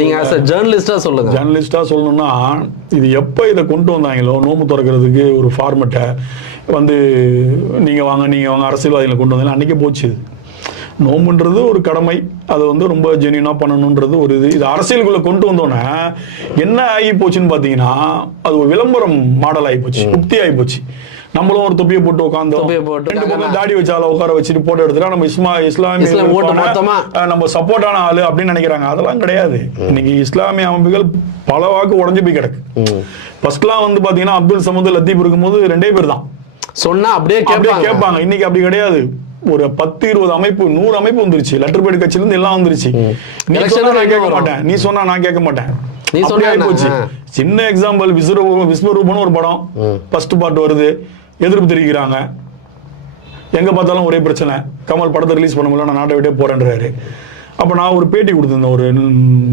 நீங்க ஜேர்னலிஸ்டா சொல்லுங்க. ஜேர்னலிஸ்டா சொல்லணும்னா இது எப்ப இதை கொண்டு வந்தாங்களோ நோம்பு திறக்கிறதுக்கு ஒரு ஃபார்மெட்டை வந்து நீங்க வாங்க அரசியல்வாதிகளை கொண்டு வந்தாங்க அன்னைக்கே போச்சு. நோம்புன்றது ஒரு கடமை, அதை வந்து ரொம்ப ஜென்யூனா பண்ணணுன்றது ஒரு இது அரசியலுக்குள்ள கொண்டு வந்தோன்னே என்ன ஆகி போச்சுன்னு பாத்தீங்கன்னா அது ஒரு விளம்பரம் மாடல் ஆகி போச்சு, உக்தி ஆகி போச்சு. நம்மளும் ஒரு தொப்பியை போட்டு உட்காந்தோம், தாடி வச்சால உட்கார வச்சுட்டு போட்டோ எடுத்துட்டா நம்ம இஸ்லாமிய நம்ம சப்போர்ட்டான ஆளு அப்படின்னு நினைக்கிறாங்க. அதெல்லாம் கிடையாது. இன்னைக்கு இஸ்லாமிய அமைப்புகள் பல வாக்கு உடஞ்சு போய் கிடக்கு. ஃபர்ஸ்ட்லாம் வந்து பாத்தீங்கன்னா அப்துல் சமது லத்தீப் இருக்கும்போது 2 பேர் தான் சொன்னா அப்படியே கேட்பாங்க. இன்னைக்கு அப்படி கிடையாது. ஒரு 10-20 அமைப்பு 100 அமைப்பு வந்துருச்சு. லெட்டர் பேட் கட்சியில இருந்து எல்லாம் வந்துருச்சு. நீ சொன்னா நான் கேட்க மாட்டேன், நீ சொன்னா நான் கேட்க மாட்டேன். சின்ன எக்ஸாம்பிள் விஸ்வரூபம்னு ஒரு படம் ஃபர்ஸ்ட் பார்ட் வருது, எதிர்ப்பு தெரிவிக்கிறாங்க. எங்க பார்த்தாலும் ஒரே பிரச்சனை, கமல் படத்தை ரிலீஸ் பண்ண முடியல, நான் நாட்டை விட்டே போறேன்றாரு. அப்ப நான் ஒரு பேட்டி கொடுத்திருந்தேன் ஒரு